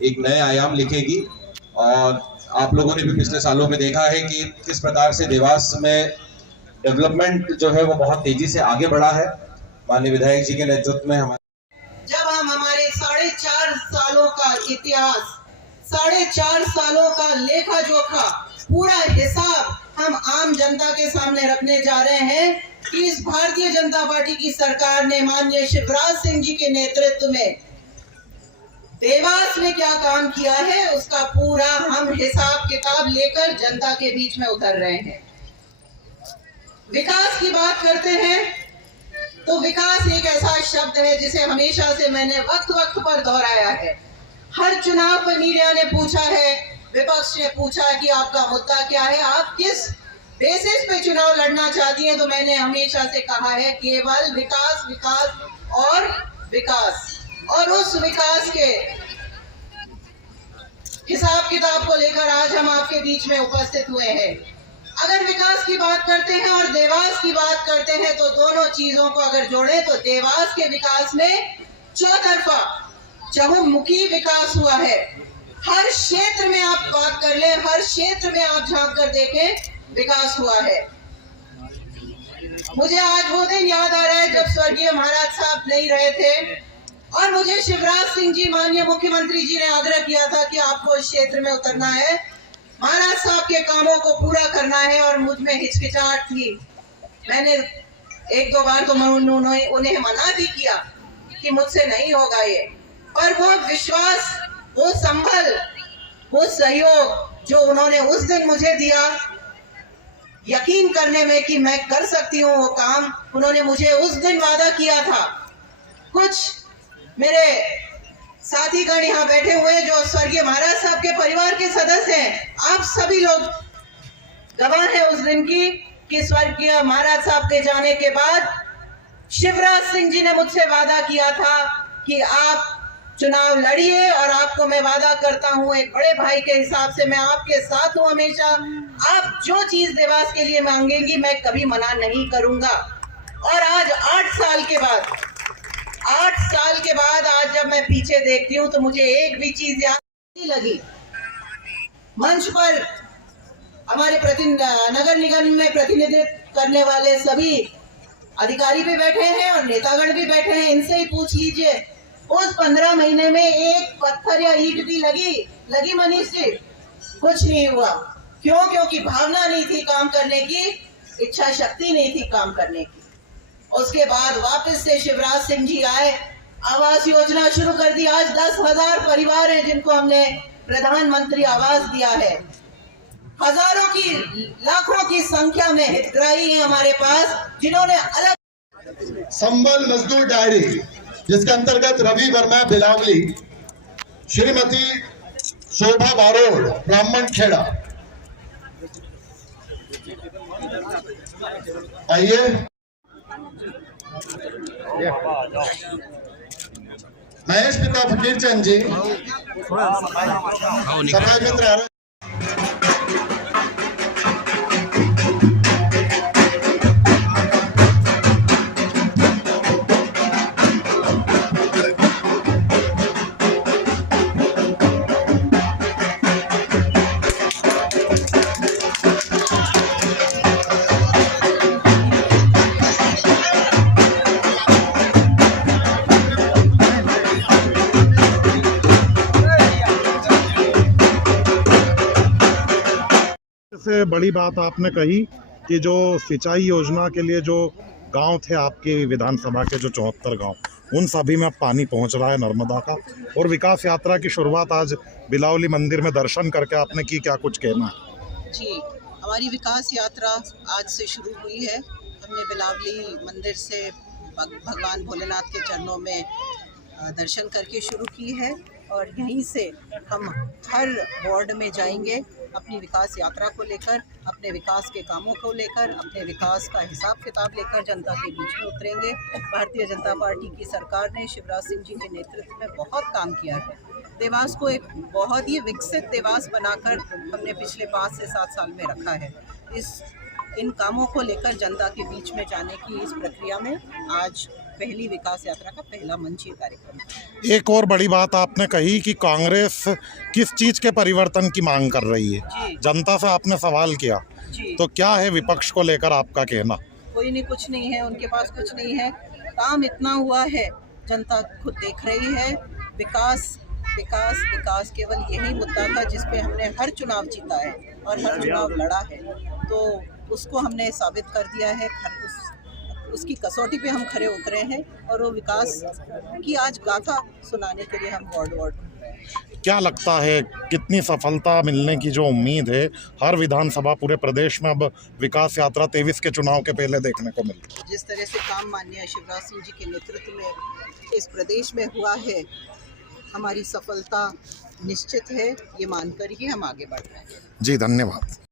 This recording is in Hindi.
एक नए आयाम लिखेगी। और आप लोगों ने भी पिछले सालों में देखा है कि किस प्रकार से देवास में डेवलपमेंट जो है वो बहुत तेजी से आगे बढ़ा है माननीय विधायक जी के नेतृत्व में। जब हम हमारे 4.5 सालों का इतिहास, 4.5 सालों का लेखा जोखा, पूरा हिसाब हम आम जनता के सामने रखने जा रहे हैं कि इस भारतीय जनता पार्टी की सरकार ने माननीय शिवराज सिंह जी के नेतृत्व में देवास में क्या काम किया है, उसका पूरा हम हिसाब किताब लेकर जनता के बीच में उतर रहे हैं। विकास की बात करते हैं तो विकास एक ऐसा शब्द है जिसे हमेशा से मैंने वक्त वक्त पर दोहराया है। हर चुनाव पर मीडिया ने पूछा है, विपक्ष ने पूछा है कि आपका मुद्दा क्या है, आप किस बेसिस पे चुनाव लड़ना चाहती हैं, तो मैंने हमेशा से कहा है केवल विकास, विकास और विकास। और उस विकास के हिसाब किताब को लेकर आज हम आपके बीच में उपस्थित हुए हैं। अगर विकास की बात करते हैं और देवास की बात करते हैं तो दोनों चीजों को अगर जोड़े तो देवास के विकास में चौतरफा चहुमुखी विकास हुआ है। हर क्षेत्र में आप बात कर ले, हर क्षेत्र में आप झांक कर देखें, विकास हुआ है। मुझे आज वो दिन याद आ रहा है जब स्वर्गीय महाराज साहब नहीं रहे थे और मुझे शिवराज सिंह जी माननीय मुख्यमंत्री जी ने आग्रह किया था कि आपको इस क्षेत्र में उतरना है, महाराज साहब के कामों को पूरा करना है। और मुझ में हिचकिचाहट थी, मैंने एक दो बार तो उन्हें मना भी किया कि मुझसे नहीं होगा ये, पर वो विश्वास, वो संभल, वो सहयोग जो उन्होंने उस दिन मुझे दिया, यकीन करने में कि मैं कर सकती हूँ वो काम, उन्होंने मुझे उस दिन वादा किया था। कुछ मेरे साथीगण यहाँ बैठे हुए जो स्वर्गीय महाराज साहब के परिवार के सदस्य हैं, आप सभी लोग गवाह हैं उस दिन की कि स्वर्गीय महाराज साहब के जाने के बाद शिवराज सिंह जी ने मुझसे वादा किया था कि आप चुनाव लड़िए और आपको मैं वादा करता हूं एक बड़े भाई के हिसाब से मैं आपके साथ हूं हमेशा। आप जो चीज देवास के लिए मांगेंगी मैं कभी मना नहीं करूंगा। और आज 8 साल के बाद आज जब मैं पीछे देखती हूँ तो मुझे एक भी चीज याद नहीं लगी। मंच पर हमारे नगर निगम में प्रतिनिधित्व करने वाले सभी अधिकारी भी बैठे हैं और नेतागण भी बैठे हैं, इनसे ही पूछ लीजिए उस 15 महीने में एक पत्थर या ईंट भी लगी मनीष जी? कुछ नहीं हुआ। क्यों? क्योंकि भावना नहीं थी काम करने की, इच्छा शक्ति नहीं थी काम करने की। उसके बाद वापस से शिवराज सिंह जी आए, आवास योजना शुरू कर दी। आज 10,000 परिवार हैं जिनको हमने प्रधानमंत्री आवास दिया है। हजारों की, लाखों की संख्या में हितग्राही है हमारे पास जिन्होंने अलग संबल मजदूर डायरी जिसके अंतर्गत रवि वर्मा बिलावली, श्रीमती शोभा बारोड़ ब्राह्मण खेड़ा, आइए महेश पिता फकीर चंद जी सभा मित्र। से बड़ी बात आपने कही कि जो सिंचाई योजना के लिए जो गांव थे आपके विधानसभा के जो 74 गांव, उन सभी में अब पानी पहुंच रहा है नर्मदा का। और विकास यात्रा की शुरुआत आज बिलावली मंदिर में दर्शन करके आपने की, क्या कुछ कहना है? जी, हमारी विकास यात्रा आज से शुरू हुई है। हमने बिलावली मंदिर से भगवान भोलेनाथ के चरणों में दर्शन करके शुरू की है और यहीं से हम हर वार्ड में जाएंगे अपनी विकास यात्रा को लेकर, अपने विकास के कामों को लेकर, अपने विकास का हिसाब किताब लेकर जनता के बीच में उतरेंगे। भारतीय जनता पार्टी की सरकार ने शिवराज सिंह जी के नेतृत्व में बहुत काम किया है। देवास को एक बहुत ही विकसित देवास बनाकर हमने पिछले 5 से 7 साल में रखा है। इन कामों को लेकर जनता के बीच में जाने की इस प्रक्रिया में आज पहली विकास यात्रा का पहला मंच ये कार्यक्रम है। एक और बड़ी बात आपने कही कि कांग्रेस किस चीज़ के परिवर्तन की मांग कर रही है, जी जनता से आपने सवाल किया, जी, तो क्या है विपक्ष को लेकर आपका कहना? कोई नहीं, कुछ नहीं है, उनके पास कुछ नहीं है। काम इतना हुआ है, जनता खुद देख रही है। विकास विकास विकास केवल यही मुद्दा था जिस पे हमने हर चुनाव जीता है और हर चुनाव लड़ा है, तो उसको हमने साबित कर दिया है। उसकी कसौटी पे हम खरे उतरे हैं और वो विकास की आज गाथा सुनाने के लिए हम वार्ड वार्ड घूम रहे हैं। क्या लगता है कितनी सफलता मिलने की जो उम्मीद है? हर विधानसभा पूरे प्रदेश में अब विकास यात्रा 23 के चुनाव के पहले देखने को मिल रही है। जिस तरह से काम माननीय शिवराज सिंह जी के नेतृत्व में इस प्रदेश में हुआ है, हमारी सफलता निश्चित है, ये मानकर ही हम आगे बढ़ रहे हैं। जी धन्यवाद।